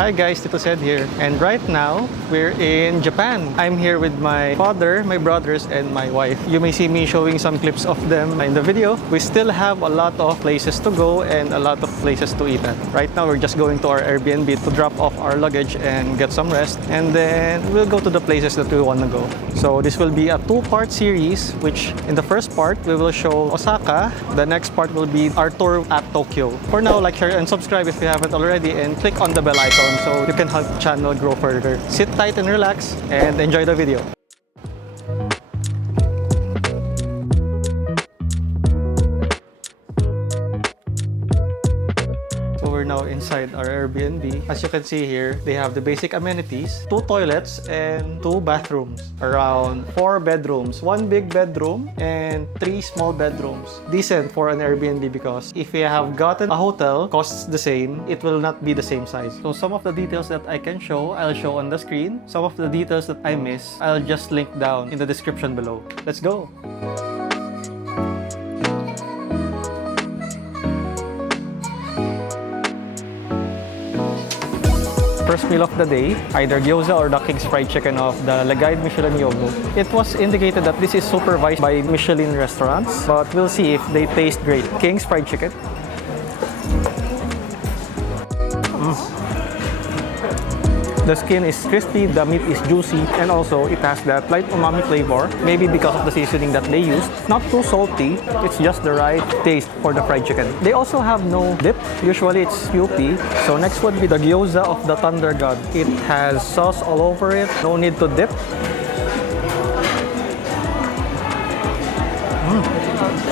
Hi guys, Tito Sed here. And right now, we're in Japan. I'm here with my father, my brothers, and my wife. You may see me showing some clips of them in the video. We still have a lot of places to go and a lot of places to eat at. Right now, we're just going to our Airbnb to drop off our luggage and get some rest. And then we'll go to the places that we want to go. So this will be a two-part series, which in the first part, we will show Osaka. The next part will be our tour at Tokyo. For now, like, share, and subscribe if you haven't already, and click on the bell icon so you can help the channel grow further. Sit tight and relax and enjoy the video. We're now inside our Airbnb. As you can see here, they have the basic amenities, 2 toilets and 2 bathrooms. Around 4 bedrooms, 1 big bedroom and 3 small bedrooms. Decent for an Airbnb because if you have gotten a hotel, costs the same, it will not be the same size. So some of the details that I can show, I'll show on the screen. Some of the details that I miss, I'll just link down in the description below. Let's go! First meal of the day, either gyoza or the King's Fried Chicken of the Leguide Michelin Yogo. It was indicated that this is supervised by Michelin restaurants, but we'll see if they taste great. King's Fried Chicken. The skin is crispy, the meat is juicy, and also it has that light umami flavor, maybe because of the seasoning that they used. Not too salty, it's just the right taste for the fried chicken. They also have no dip, usually it's UP. So next would be the gyoza of the Thunder God. It has sauce all over it, no need to dip.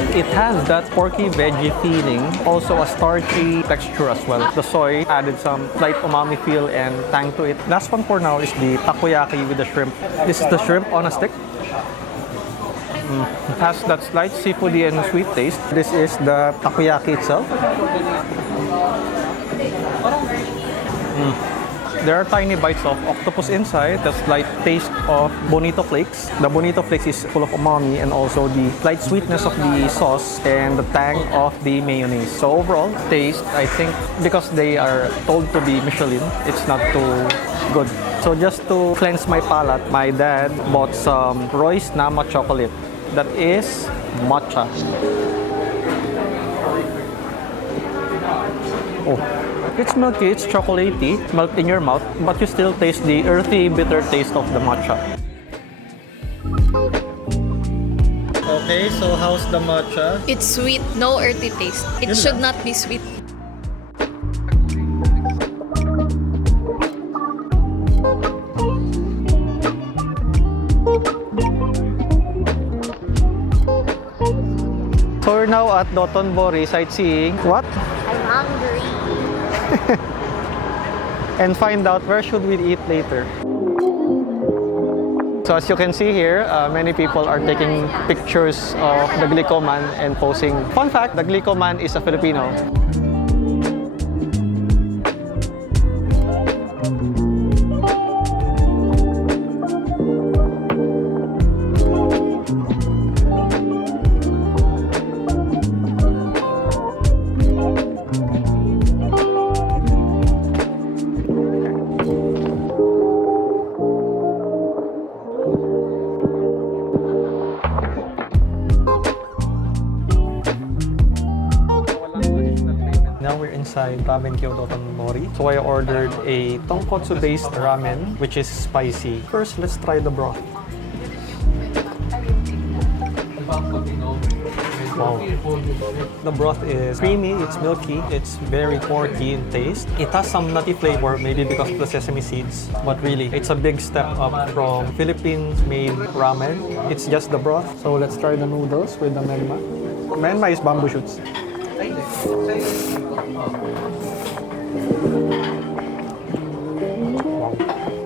It has that porky veggie feeling, also a starchy texture as well. The soy added some light umami feel and tang to it. Last one for now is the takoyaki with the shrimp. This is the shrimp on a stick. It has that slight seafoody and sweet taste. This is the takoyaki itself. There are tiny bites of octopus inside, the slight taste of bonito flakes. The bonito flakes is full of umami and also the slight sweetness of the sauce and the tang of the mayonnaise. So overall, taste, I think, because they are told to be Michelin, it's not too good. So just to cleanse my palate, my dad bought some Roy's Nama chocolate. That is matcha. Oh. It's milky, it's chocolatey, melt in your mouth, but you still taste the earthy, bitter taste of the matcha. Okay, so how's the matcha? It's sweet, no earthy taste. It should not be sweet. So we're now at Dotonbori sightseeing. What? I'm hungry. And find out where should we eat later. So as you can see here, many people are taking pictures of the Glicoman and posing. Fun fact, the Glicoman is a Filipino. Inside Ramen Dotonbori. So I ordered a tonkotsu-based ramen, which is spicy. First, let's try the broth. Wow. The broth is creamy, it's milky, it's very porky in taste. It has some nutty flavor, maybe because of the sesame seeds, but really, it's a big step up from Philippines-made ramen. It's just the broth. So let's try the noodles with the menma. Menma is bamboo shoots.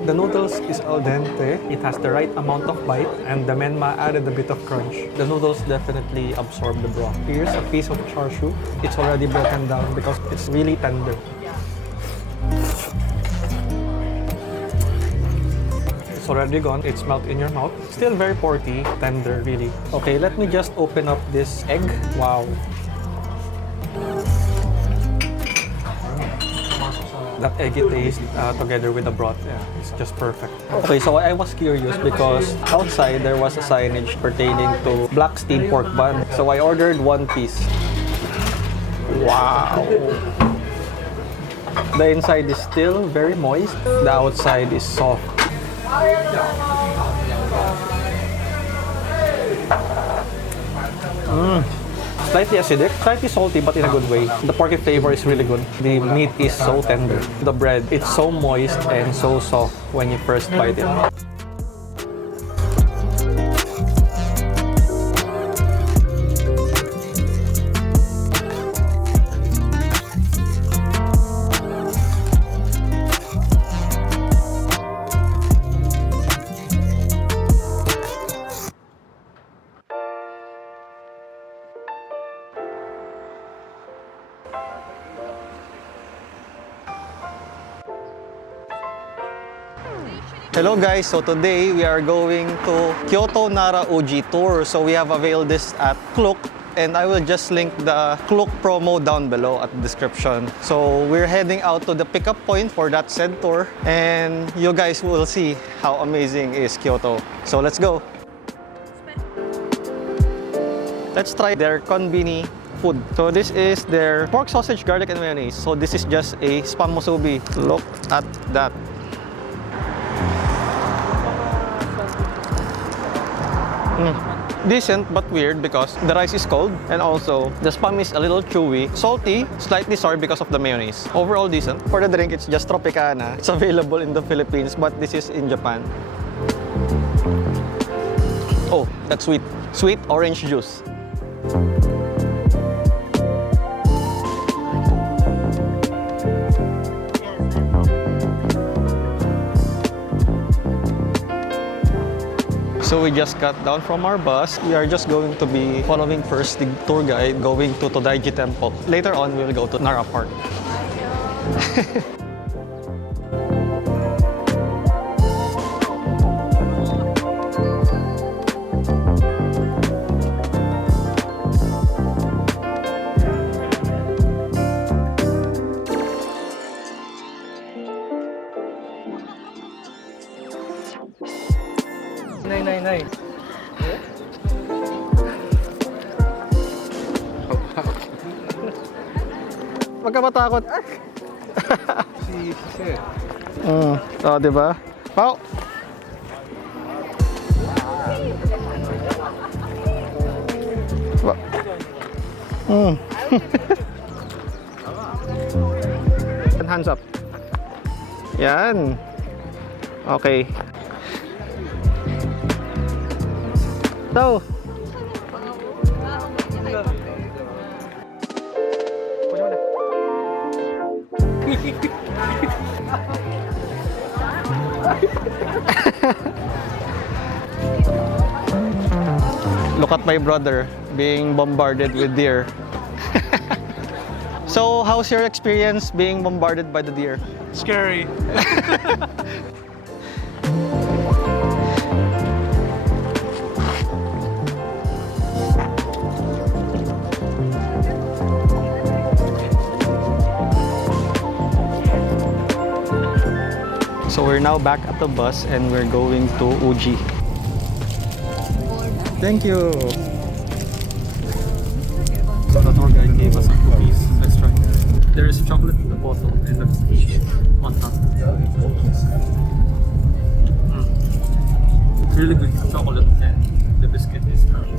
The noodles is al dente, it has the right amount of bite, and the menma added a bit of crunch. The noodles definitely absorb the broth. Here's a piece of char siu. It's already broken down because it's really tender. It's already gone, it's melt in your mouth. Still very porky, tender really. Okay, let me just open up this egg. Wow. That eggy taste together with the broth, yeah, it's just perfect. Okay, so I was curious because outside there was a signage pertaining to black steamed pork bun. So I ordered 1 piece. Wow! The inside is still very moist. The outside is soft. Slightly acidic, slightly salty, but in a good way. The porky flavor is really good. The meat is so tender. The bread, it's so moist and so soft when you first bite it. Hello guys, so today we are going to Kyoto Nara Uji tour. So we have availed this at Klook, and I will just link the Klook promo down below at the description. So we're heading out to the pickup point for that said tour, and you guys will see how amazing is Kyoto. So let's go. Let's try their konbini food. So this is their pork sausage, garlic, and mayonnaise. So this is just a spam musubi. Look at that. Decent but weird because the rice is cold and also the spam is a little chewy, salty, slightly sour because of the mayonnaise. Overall decent. For the drink, it's just Tropicana. It's available in the Philippines, but this is in Japan. Oh, that's sweet. Sweet orange juice. So we just got down from our bus. We are just going to be following first the tour guide going to Todaiji Temple. Later on, we will go to Nara Park. Nay. Wag ka matakot. Oh, di ba? Pao. Hands up. Yan. Okay. So, look at my brother being bombarded with deer. So, how's your experience being bombarded by the deer? Scary. So we're now back at the bus and we're going to Uji. Thank you. So the tour guide gave us some cookies. Let's try. There is chocolate in the bottle and the cookies on top. It's really good chocolate and the biscuit is crunchy.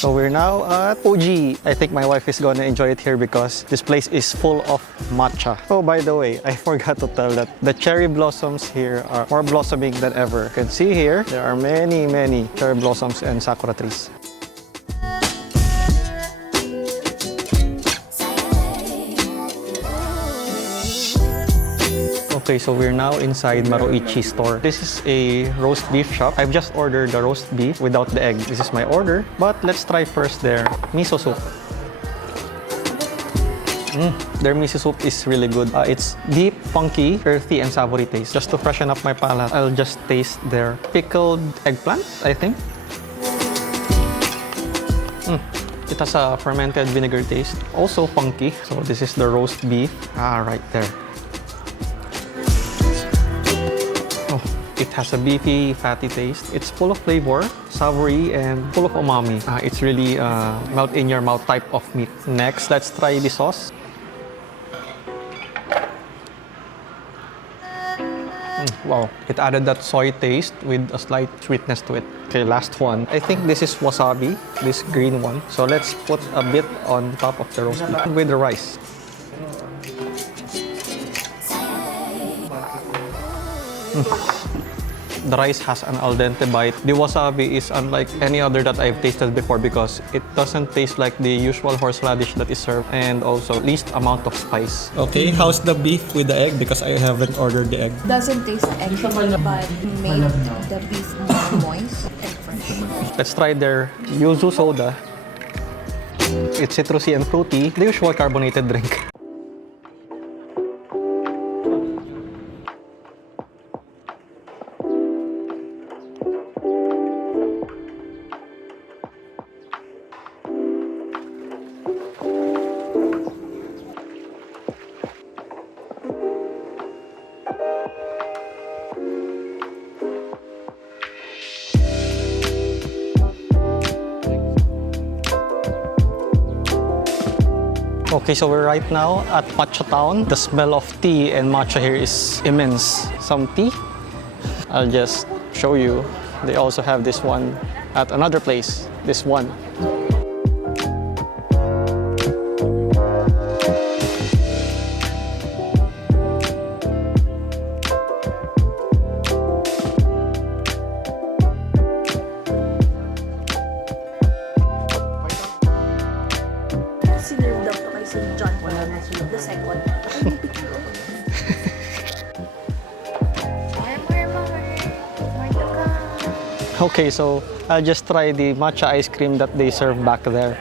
So we're now at Uji. I think my wife is gonna enjoy it here because this place is full of matcha. Oh, by the way, I forgot to tell that the cherry blossoms here are more blossoming than ever. You can see here, there are many cherry blossoms and sakura trees. Okay, so we're now inside Maruichi store. This is a roast beef shop. I've just ordered the roast beef without the egg. This is my order. But let's try first their miso soup. Their miso soup is really good. It's deep, funky, earthy, and savory taste. Just to freshen up my palate, I'll just taste their pickled eggplant, I think. It has a fermented vinegar taste. Also funky. So this is the roast beef. Right there. Oh, it has a beefy, fatty taste. It's full of flavor, savory, and full of umami. It's really melt in your mouth type of meat. Next, let's try the sauce. Wow, it added that soy taste with a slight sweetness to it. Okay, last one. I think this is wasabi, this green one. So let's put a bit on top of the roast beef with the rice. The rice has an al dente bite. The wasabi is unlike any other that I've tasted before because it doesn't taste like the usual horseradish that is served, and also least amount of spice. Okay, how's the beef with the egg? Because I haven't ordered the egg. Doesn't taste eggy, but made the beef more moist and fresh. Let's try their yuzu soda. It's citrusy and fruity, the usual carbonated drink. Okay, so we're right now at Matcha Town. The smell of tea and matcha here is immense. Some tea. I'll just show you. They also have this one at another place. This one. Okay, so I'll just try the matcha ice cream that they serve back there.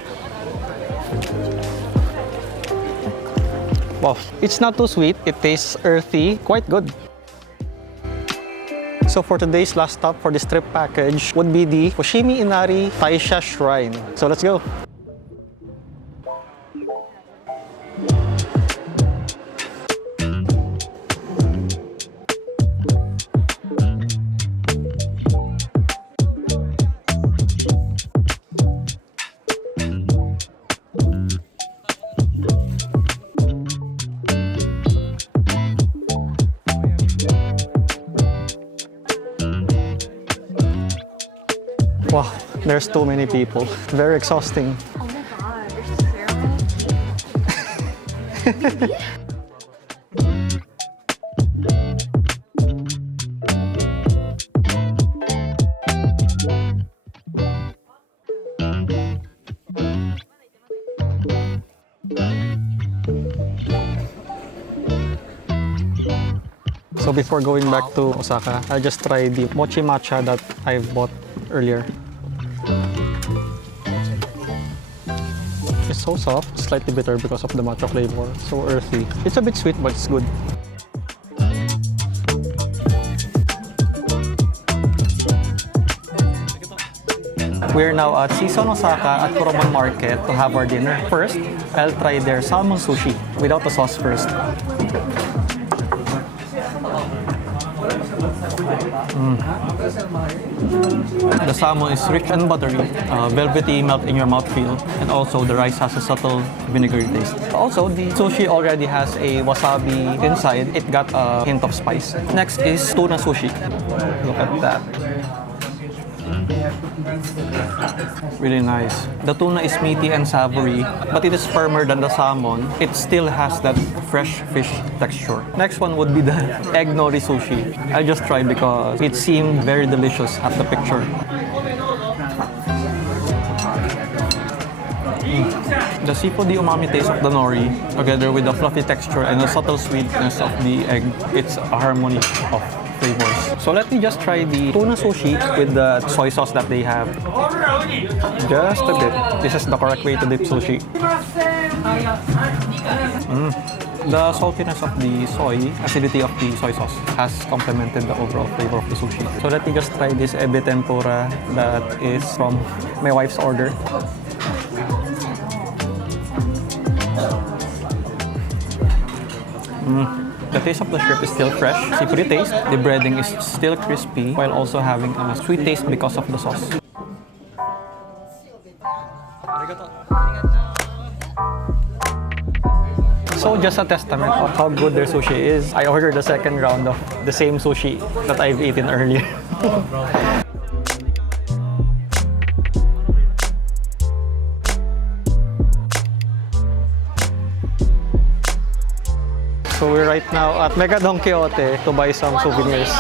Wow, it's not too sweet. It tastes earthy, quite good. So for today's last stop for this trip package would be the Fushimi Inari Taisha Shrine. So let's go. Wow, there's too many people. Very exhausting. Oh my god, there's a ceremony. So before going back to Osaka, I'll just try the mochi matcha that I've bought earlier. It's so soft, slightly bitter because of the matcha flavor. So earthy. It's a bit sweet, but it's good. We're now at Season Osaka at Kuromon Market to have our dinner. First, I'll try their salmon sushi without the sauce first. The salmon is rich and buttery, velvety melt in your mouth feel, and also the rice has a subtle vinegary taste. Also, the sushi already has a wasabi inside. It got a hint of spice. Next is tuna sushi. Look at that. Really nice. The tuna is meaty and savory, but it is firmer than the salmon. It still has that fresh fish texture. Next one would be the egg nori sushi. I just tried because it seemed very delicious at the picture. The seafoody umami taste of the nori, together with the fluffy texture and the subtle sweetness of the egg, it's a harmony of flavors. So let me just try the tuna sushi with the soy sauce that they have. Just a bit. This is the correct way to dip sushi. The saltiness of the soy, acidity of the soy sauce has complemented the overall flavor of the sushi. So let me just try this ebi tempura that is from my wife's order. The taste of the shrimp is still fresh. Seafoody taste. The breading is still crispy while also having a sweet taste because of the sauce. So just a testament of how good their sushi is, I ordered the second round of the same sushi that I've eaten earlier. So we're right now at Mega Don Quixote to buy some souvenirs.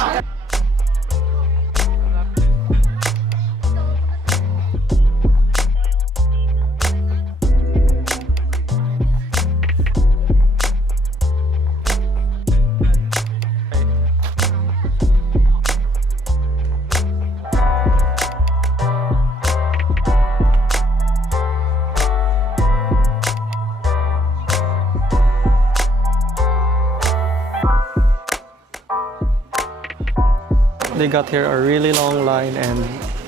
They got here a really long line and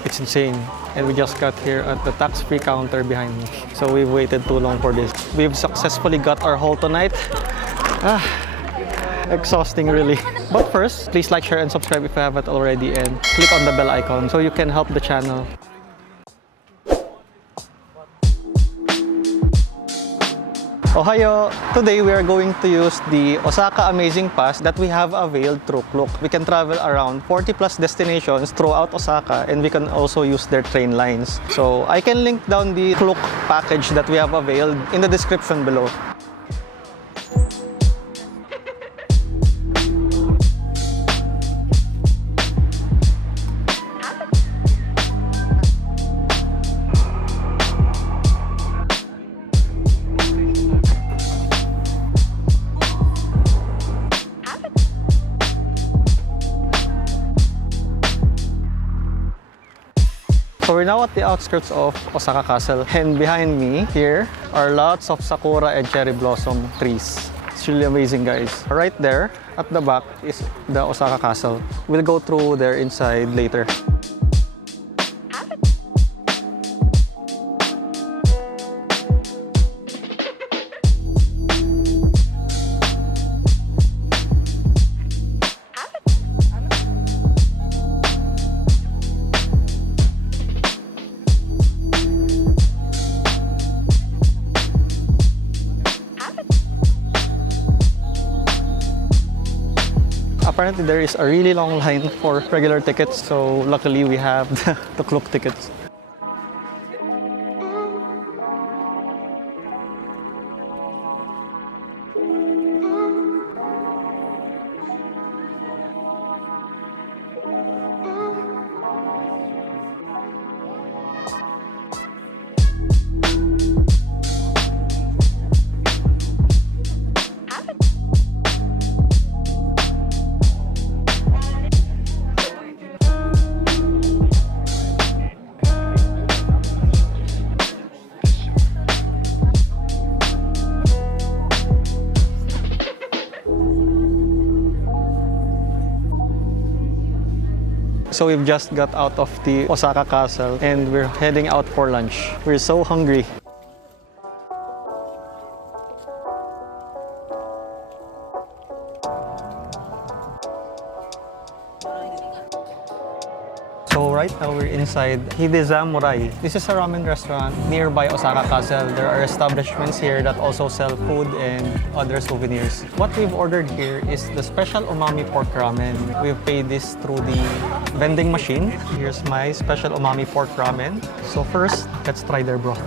it's insane. And we just got here at the tax-free counter behind me. So we've waited too long for this. We've successfully got our haul tonight. Exhausting really. But first, please like, share, and subscribe if you haven't already, and click on the bell icon so you can help the channel. Ohayo! Today we are going to use the Osaka Amazing Pass that we have availed through Klook. We can travel around 40 plus destinations throughout Osaka, and we can also use their train lines. So I can link down the Klook package that we have availed in the description below. So we're now at the outskirts of Osaka Castle, and behind me here are lots of sakura and cherry blossom trees. It's really amazing, guys. Right there at the back is the Osaka Castle. We'll go through there inside later. Apparently there is a really long line for regular tickets, so luckily we have the Klook tickets. So we've just got out of the Osaka Castle and we're heading out for lunch. We're so hungry. So right now we're inside Hidezamurai. This is a ramen restaurant nearby Osaka Castle. There are establishments here that also sell food and other souvenirs. What we've ordered here is the special umami pork ramen. We've paid this through the vending machine. Here's my special umami pork ramen. So first, let's try their broth.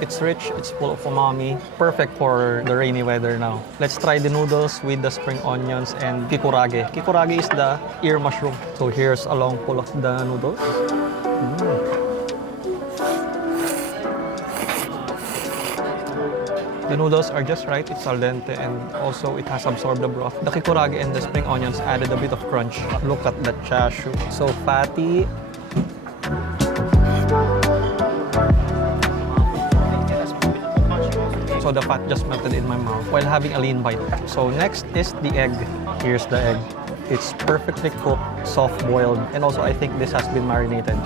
It's rich, it's full of umami, perfect for the rainy weather now. Let's try the noodles with the spring onions and karaage. Karaage is the ear mushroom. So here's a long pull of the noodles. The noodles are just right, it's al dente, and also it has absorbed the broth. The karaage and the spring onions added a bit of crunch. Look at that chashu. So fatty. So the fat just melted in my mouth while having a lean bite. So next is the egg. Here's the egg. It's perfectly cooked, soft-boiled, and also I think this has been marinated.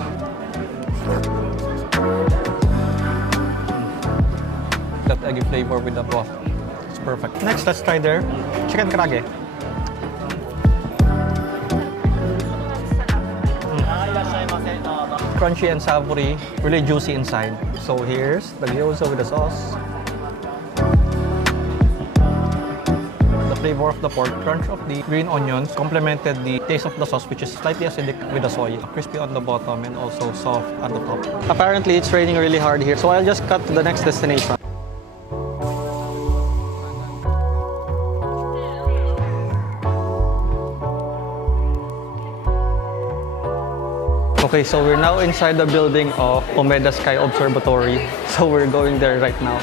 That eggy flavor with the broth. It's perfect. Next, let's try their chicken karaage. Crunchy and savory, really juicy inside. So here's the gyoza with the sauce. The flavor of the pork, crunch of the green onions complemented the taste of the sauce, which is slightly acidic with the soy, crispy on the bottom and also soft at the top. Apparently, it's raining really hard here, so I'll just cut to the next destination. Okay, so we're now inside the building of Umeda Sky Observatory. So we're going there right now.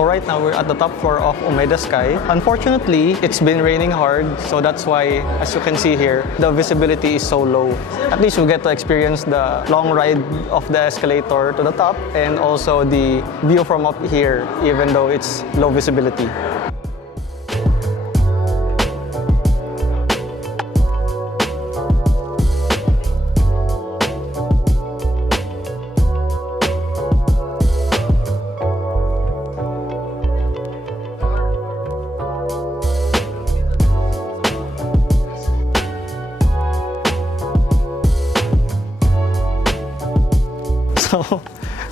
So right now we're at the top floor of Umeda Sky. Unfortunately, it's been raining hard, so that's why, as you can see here, the visibility is so low. At least we get to experience the long ride of the escalator to the top and also the view from up here, even though it's low visibility. So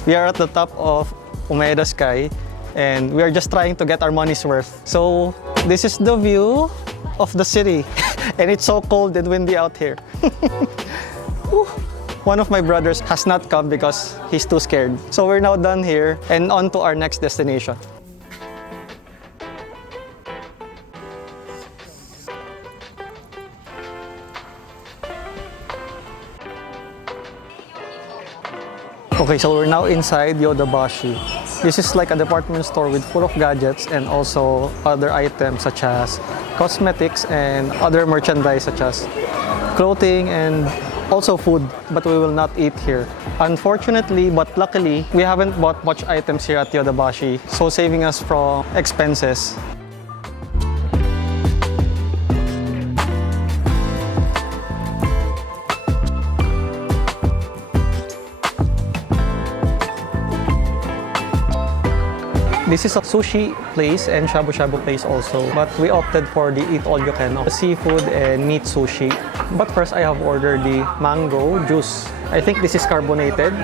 we are at the top of Umeda Sky and we are just trying to get our money's worth. So this is the view of the city and it's so cold and windy out here. One of my brothers has not come because he's too scared. So we're now done here and on to our next destination. Okay, so we're now inside Yodabashi. This is like a department store with full of gadgets and also other items such as cosmetics and other merchandise such as clothing and also food, but we will not eat here. Unfortunately, but luckily, we haven't bought much items here at Yodabashi, so saving us from expenses. This is a sushi place and shabu place also, but we opted for the eat all you can of seafood and meat sushi. But first I have ordered the mango juice. I think this is carbonated.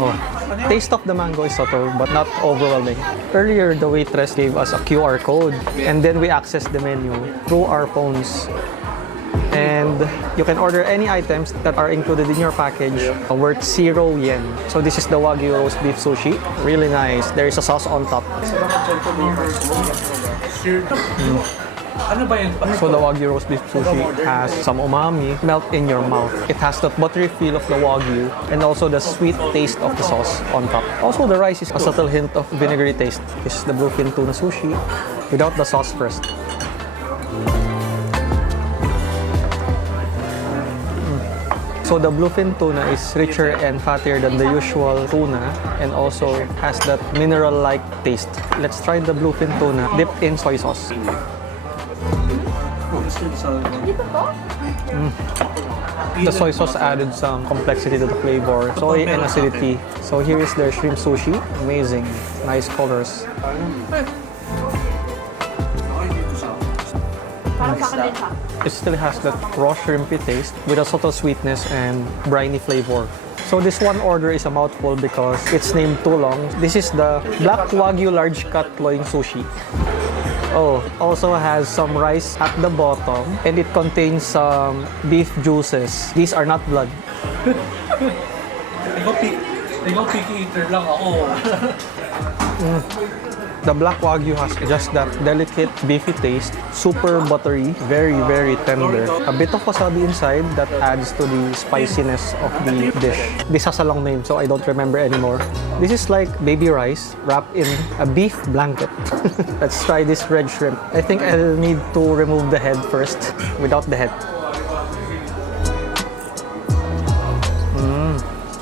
Oh, taste of the mango is subtle but not overwhelming. Earlier the waitress gave us a QR code and then we accessed the menu through our phones. And you can order any items that are included in your package worth 0 yen. So this is the Wagyu roast beef sushi. Really nice. There is a sauce on top. So the Wagyu roast beef sushi has some umami melt in your mouth. It has the buttery feel of the Wagyu and also the sweet taste of the sauce on top. Also the rice is a subtle hint of vinegary taste. This is the bluefin tuna sushi without the sauce first. So the bluefin tuna is richer and fattier than the usual tuna and also has that mineral-like taste. Let's try the bluefin tuna dipped in soy sauce. The soy sauce added some complexity to the flavor, soy and acidity. So here is their shrimp sushi. Amazing, nice colors. It still has that raw shrimpy taste with a subtle sweetness and briny flavor. So this one order is a mouthful because it's named too long. This is the Black Wagyu Large Cut Loin Sushi. Oh, also has some rice at the bottom and it contains some beef juices. These are not blood. Ikaw picky eater lang ako. The black wagyu has just that delicate beefy taste, super buttery, very, very tender. A bit of wasabi inside that adds to the spiciness of the dish. This has a long name, so I don't remember anymore. This is like baby rice wrapped in a beef blanket. Let's try this red shrimp. I think I'll need to remove the head first, without the head.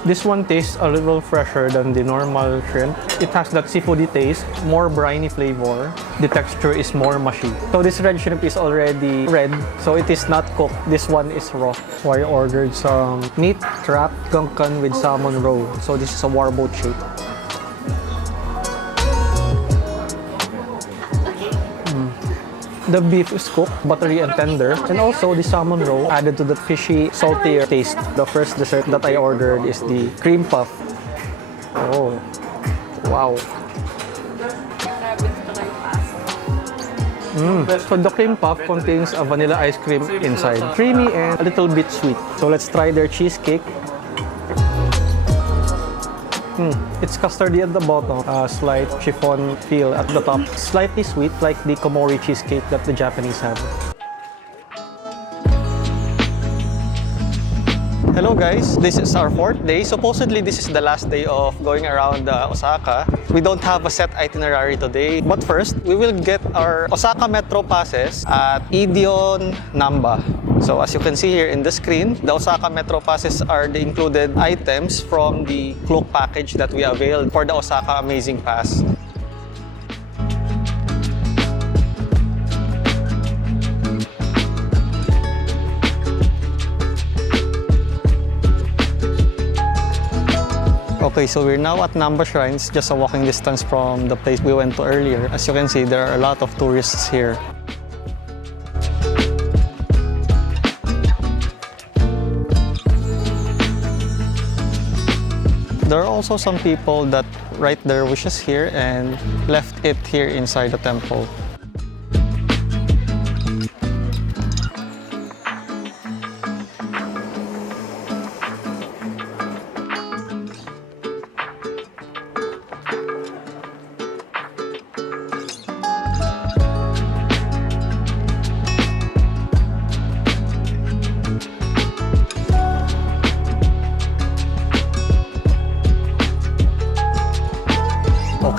This one tastes a little fresher than the normal shrimp. It has that seafoody taste, more briny flavor. The texture is more mushy. So this red shrimp is already red, so it is not cooked. This one is raw. So I ordered some meat wrapped gunkan with salmon roe. So this is a warboat shape. The beef is cooked, buttery and tender. And also the salmon roe added to the fishy, saltier taste. The first dessert that I ordered is the cream puff. Oh, wow. So the cream puff contains a vanilla ice cream inside. Creamy and a little bit sweet. So let's try their cheesecake. It's custardy at the bottom, a slight chiffon feel at the top. Slightly sweet, like the Komori cheesecake that the Japanese have. Hello guys, this is our fourth day. Supposedly this is the last day of going around Osaka. We don't have a set itinerary today, but first we will get our Osaka Metro passes at Ideon Namba. So as you can see here in the screen, the Osaka Metro passes are the included items from the cloak package that we availed for the Osaka Amazing Pass. Okay, so we're now at Namba Shrines, just a walking distance from the place we went to earlier. As you can see, there are a lot of tourists here. There are also some people that write their wishes here and left it here inside the temple.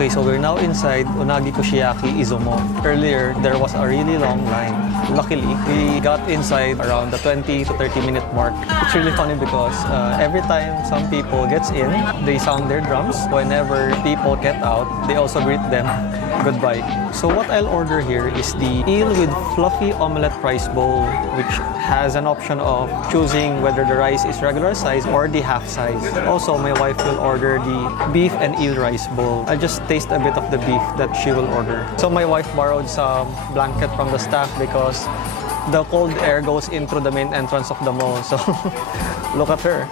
Okay, so we're now inside Unagi Kushiyaki Izumo. Earlier, there was a really long line. Luckily, we got inside around the 20 to 30 minute mark. It's really funny because every time some people gets in, they sound their drums. Whenever people get out, they also greet them goodbye. So what I'll order here is the eel with fluffy omelette rice bowl, which has an option of choosing whether the rice is regular size or the half size. Also, my wife will order the beef and eel rice bowl. I'll just taste a bit of the beef that she will order. So my wife borrowed some blanket from the staff because the cold air goes in through the main entrance of the mall. So look at her.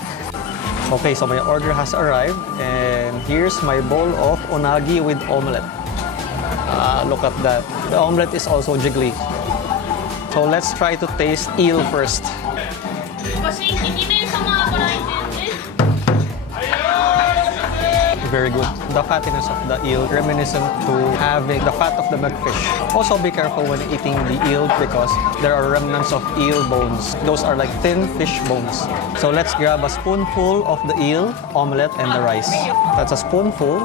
Okay, so my order has arrived and here's my bowl of unagi with omelette. Look at that. The omelette is also jiggly. So let's try to taste eel first. Very good. The fattiness of the eel reminiscent to having the fat of the mudfish. Also be careful when eating the eel because there are remnants of eel bones. Those are like thin fish bones. So let's grab a spoonful of the eel, omelette, and the rice. That's a spoonful.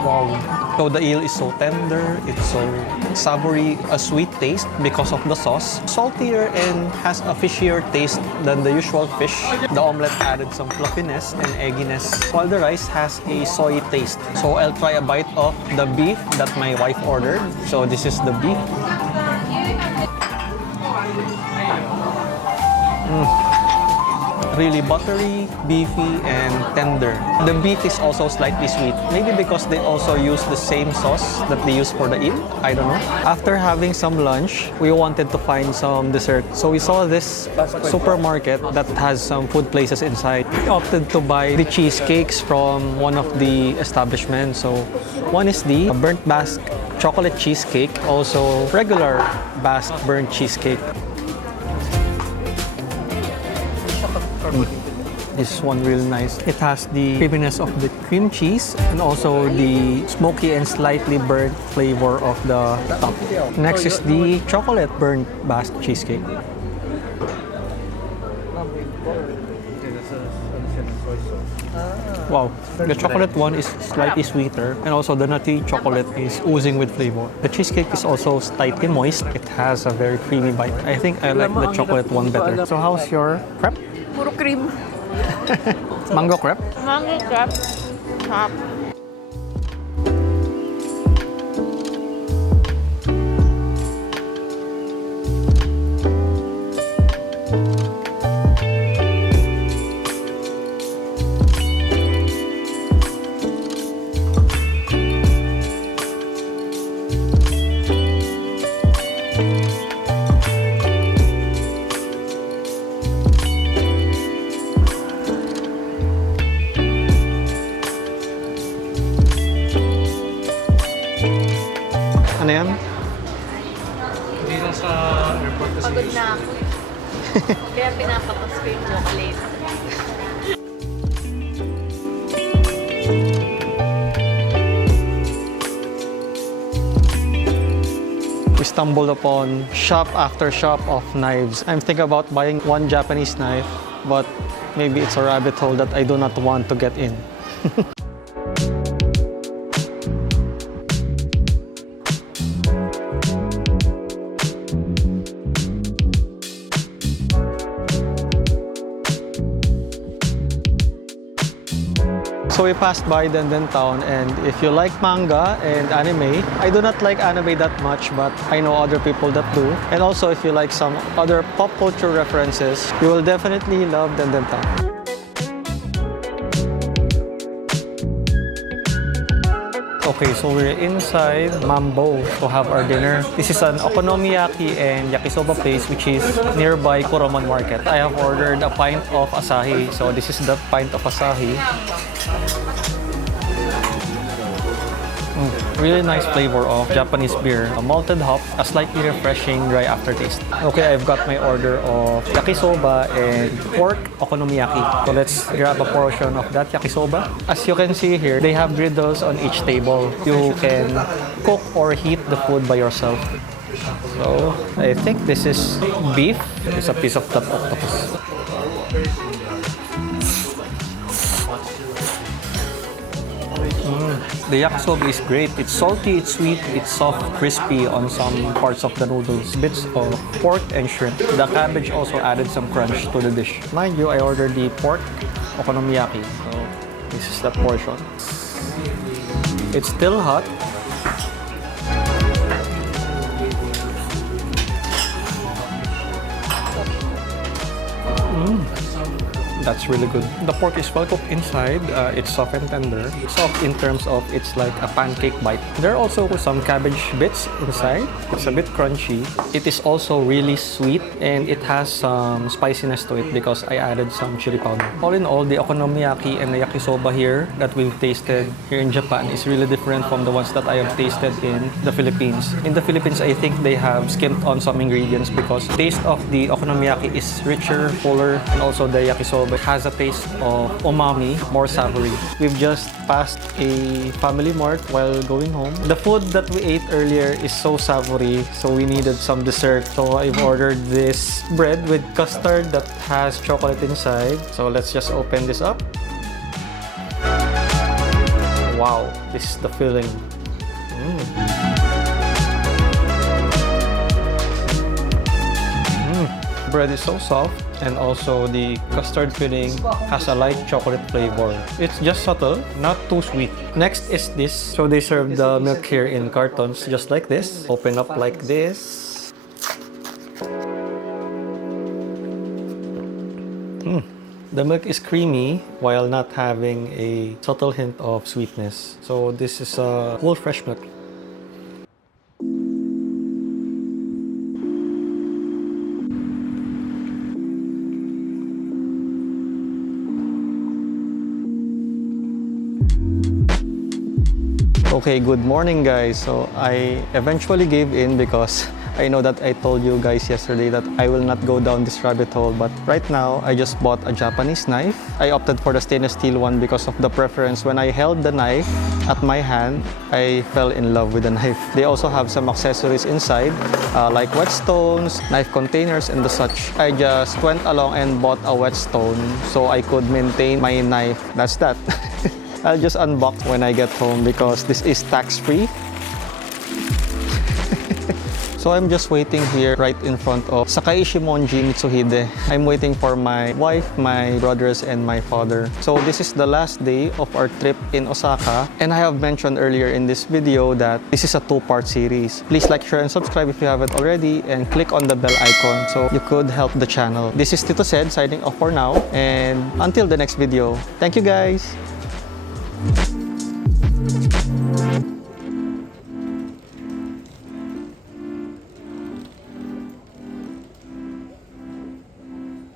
Wow. So the eel is so tender, it's so savory, a sweet taste because of the sauce. Saltier and has a fishier taste than the usual fish. The omelette added some fluffiness and egginess, while the rice has a soy taste. So I'll try a bite of the beef that my wife ordered. So this is the beef. really buttery, beefy, and tender. The beef is also slightly sweet. Maybe because they also use the same sauce that they use for the eel. I don't know. After having some lunch, we wanted to find some dessert. So we saw this supermarket that has some food places inside. We opted to buy the cheesecakes from one of the establishments. So one is the burnt Basque chocolate cheesecake, also regular Basque burnt cheesecake. This one really nice. It has the creaminess of the cream cheese and also the smoky and slightly burnt flavor of the top. Next is the chocolate burnt Basque cheesecake. Wow, the chocolate one is slightly sweeter and also the nutty chocolate is oozing with flavor. The cheesecake is also slightly moist. It has a very creamy bite. I think I like the chocolate one better. So how's your crepe? Puro cream. Mango crepe? Mango crepe. Top. Ano yan? Hindi na sa airport kasi. Pagod na ako. Kaya pinapatas ko yung chocolate. We stumbled upon shop after shop of knives. I'm thinking about buying one Japanese knife, but maybe it's a rabbit hole that I do not want to get in. So we passed by Denden Town, and if you like manga and anime, I do not like anime that much, but I know other people that do. And also if you like some other pop culture references, you will definitely love Denden Town. Okay, so we're inside Mambo to have our dinner. This is an okonomiyaki and yakisoba place which is nearby Kuromon Market. I have ordered a pint of asahi. So this is the pint of asahi. Really nice flavor of Japanese beer. A malted hop, a slightly refreshing dry aftertaste. Okay, I've got my order of yakisoba and pork okonomiyaki. So let's grab a portion of that yakisoba. As you can see here, they have griddles on each table. You can cook or heat the food by yourself. So I think this is beef. It's a piece of that octopus. The yakisoba is great. It's salty, it's sweet, it's soft, crispy on some parts of the noodles. Bits of pork and shrimp. The cabbage also added some crunch to the dish. Mind you, I ordered the pork okonomiyaki. So this is that portion. It's still hot. That's really good. The pork is well cooked inside. It's soft and tender. Soft in terms of it's like a pancake bite. There are also some cabbage bits inside. It's a bit crunchy. It is also really sweet and it has some spiciness to it because I added some chili powder. All in all, the okonomiyaki and the yakisoba here that we've tasted here in Japan is really different from the ones that I have tasted in the Philippines. In the Philippines, I think they have skimped on some ingredients because the taste of the okonomiyaki is richer, fuller, and also the yakisoba has a taste of umami, more savory. We've just passed a family mart while going home. The food that we ate earlier is so savory, so we needed some dessert. So I've ordered this bread with custard that has chocolate inside. So let's just open this up. Wow, this is the filling. Bread is so soft, and also the custard filling has a light chocolate flavor. It's just subtle, not too sweet. Next is this. So they serve the milk here in cartons, just like this. Open up like this. The milk is creamy while not having a subtle hint of sweetness. So this is a whole fresh milk. Okay, good morning guys. So I eventually gave in because I know that I told you guys yesterday that I will not go down this rabbit hole, but right now I just bought a Japanese knife. I opted for the stainless steel one because of the preference. When I held the knife at my hand, I fell in love with the knife. They also have some accessories inside like whetstones, knife containers and the such. I just went along and bought a whetstone so I could maintain my knife. That's that. I'll just unbox when I get home because this is tax-free. So I'm just waiting here right in front of Sakaishi Monji Mitsuhide. I'm waiting for my wife, my brothers, and my father. So this is the last day of our trip in Osaka. And I have mentioned earlier in this video that this is a two-part series. Please like, share, and subscribe if you haven't already. And click on the bell icon so you could help the channel. This is Tito Sed signing off for now. And until the next video. Thank you guys!